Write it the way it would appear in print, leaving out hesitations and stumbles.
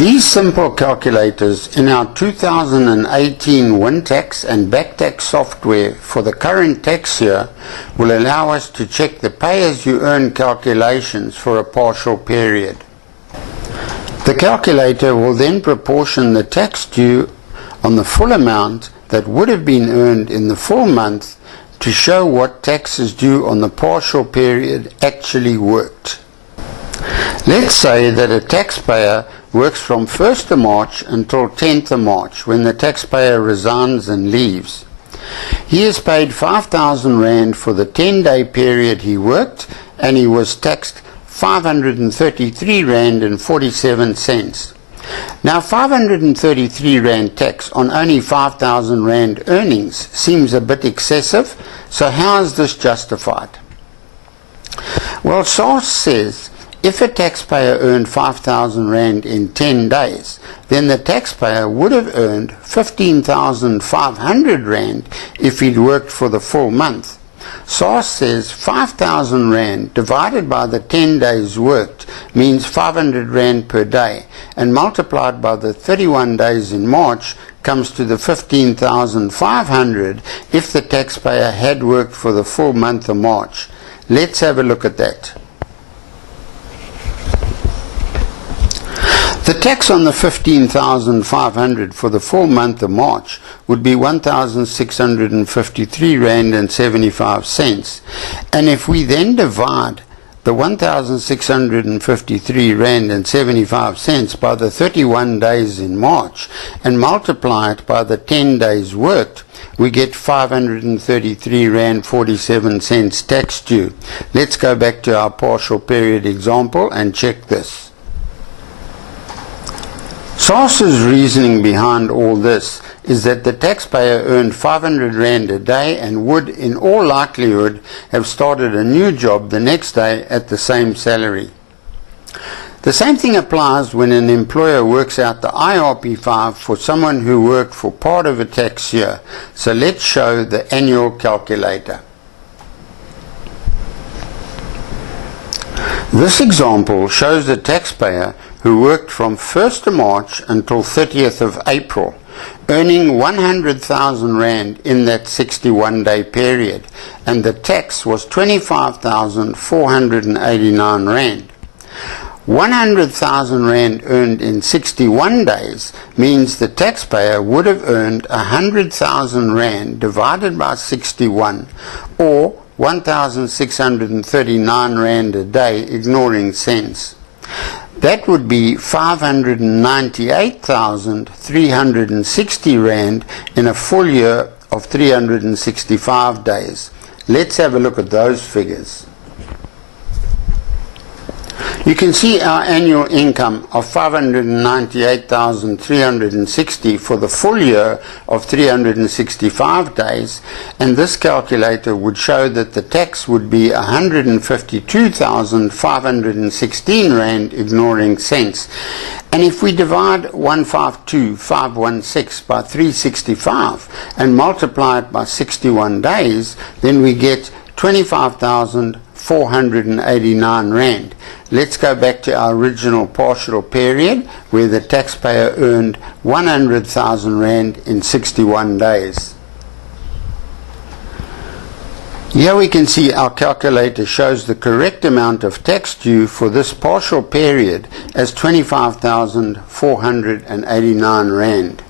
These simple calculators in our 2018 WinTax and BackTax software for the current tax year will allow us to check the pay-as-you-earn calculations for a partial period. The calculator will then proportion the tax due on the full amount that would have been earned in the full month to show what tax is due on the partial period actually worked. Let's say that a taxpayer works from 1st of March until 10th of March when the taxpayer resigns and leaves. He is paid 5,000 Rand for the 10-day period he worked, and he was taxed 533 Rand and 47 cents. Now 533 Rand tax on only 5,000 Rand earnings seems a bit excessive, so how is this justified? Well, SARS says if a taxpayer earned 5,000 Rand in 10 days, then the taxpayer would have earned 15,500 Rand if he'd worked for the full month. SARS says 5,000 Rand divided by the 10 days worked means 500 Rand per day, and multiplied by the 31 days in March comes to the 15,500 if the taxpayer had worked for the full month of March. Let's have a look at that. The tax on the 15,500 for the full month of March would be 1,653 Rand and 75 cents. And if we then divide the 1,653 Rand and 75 cents by the 31 days in March and multiply it by the 10 days worked, we get 533 Rand 47 cents tax due. Let's go back to our partial period example and check this. SARS's reasoning behind all this is that the taxpayer earned 500 Rand a day and would, in all likelihood, have started a new job the next day at the same salary. The same thing applies when an employer works out the IRP5 for someone who worked for part of a tax year. So let's show the annual calculator. This example shows the taxpayer who worked from 1st of March until 30th of April, earning 100,000 Rand in that 61-day period, and the tax was 25,489 Rand. 100,000 Rand earned in 61 days means the taxpayer would have earned 100,000 Rand divided by 61, or 1,639 Rand a day, ignoring cents. That would be 598,360 Rand in a full year of 365 days. Let's have a look at those figures. You can see our annual income of 598,360 for the full year of 365 days, and this calculator would show that the tax would be 152,516 Rand, ignoring cents. And if we divide 152,516 by 365 and multiply it by 61 days, then we get 25,489 Rand. Let's go back to our original partial period where the taxpayer earned 100,000 Rand in 61 days. Here we can see our calculator shows the correct amount of tax due for this partial period as 25,489 Rand.